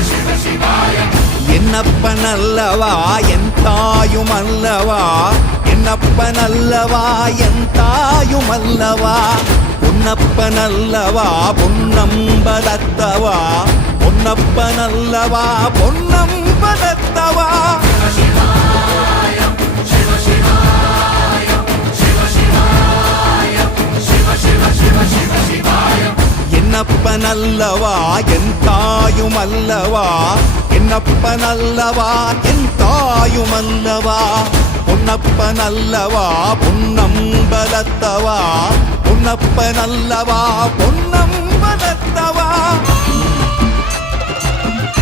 என்னப்பனல்லவா என் தாயுமல்லவா, என்னப்பனல்லவா என் தாயுமல்லவா, பொன்னப்பனல்லவா பொன்னம்பலத்தவா, பொன்னப்பனல்லவா பொன்னம்பலத்தவா. என்னப்பனல்லவா என் தாயுமல்லவா, என்னப்பனல்லவா என் தாயுமல்லவா, பொன்னப்பனல்லவா பொன்னம்பலத்தவா, பொன்னப்பனல்லவா பொன்னம்பலத்தவா.